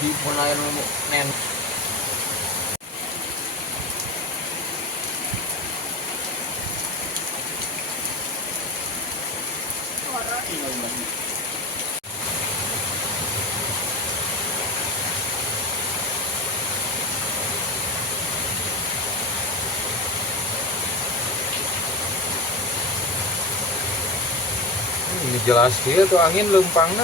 di punayan nen Ini jelas dia tuh angin lempangna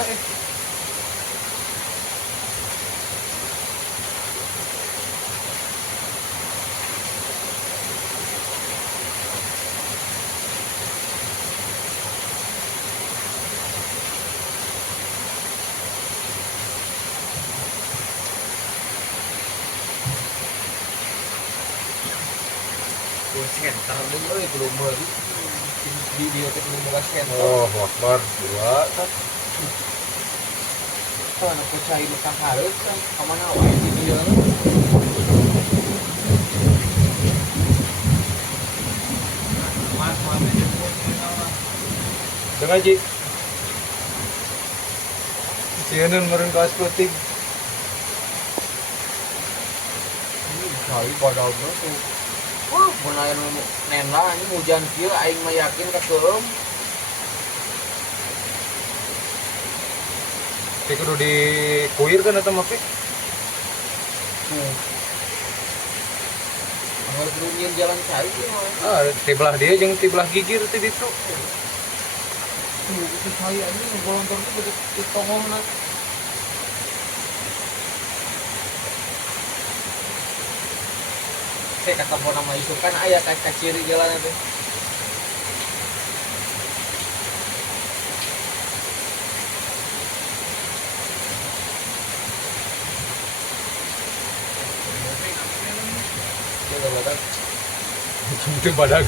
center dulu belum beli di dia itu belum buka center. Oh, Akbar dua kan. Oh, anak kucai makan harus kan kemana wae di dia. Mas Dengar Ji. Cieun meureun kaos peuting. kali badal tuh. Wah, punayan nena ini hujan kieu aing mah yakin kekeum. Tapi kudu dikuir kan eta mah Tuh. Harus runyin jalan cari sih mah. Ah, tibelah dia jeung tibelah gigir teh ditu. Tuh, itu saya ini ngegolontor tuh betul di tongolna. Saya kata mau nama isu kan ayah kayak ciri jalan itu. Itu badag.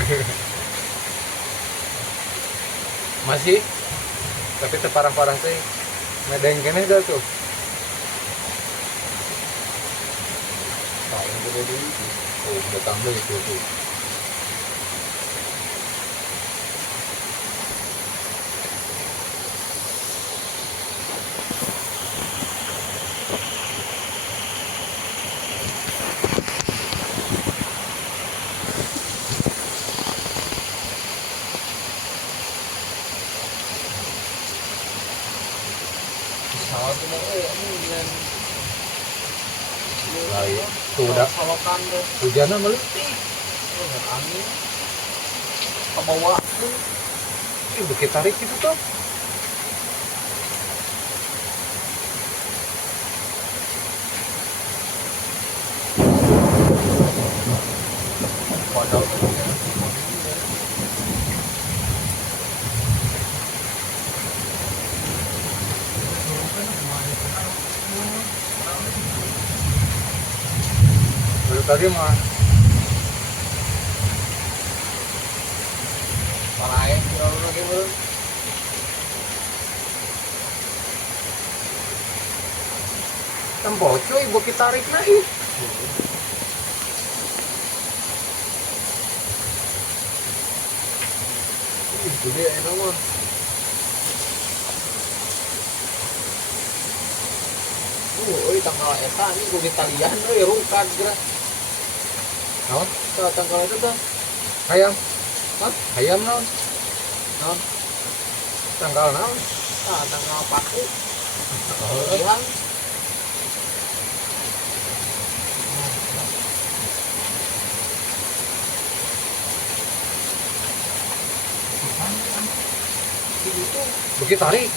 Masih tapi teu parah-parah teh. Medeng keneh dah tuh. Paling gede dulu. Oh, datang deui tuh. Pesawat itu mah ini dengan Lain. Tuh udah solokan tuh. hujanna meleutik. Dengan angin. Kebawa tuh. Ih, udah ketarik gitu tuh. Padahal tuh. Baru tadi mah Parain kalau lagi belum. tempo cuy ibu kitarik naik. Gede enak mah. Tanggal eta ini gue Italian rukat gerak. Naon? Tanggal itu tuh. Hayam. Hah? Hayam naon? Naon? Tanggal naon? Tanggal paku. Oh. Hilang. Itu Bukit tarik.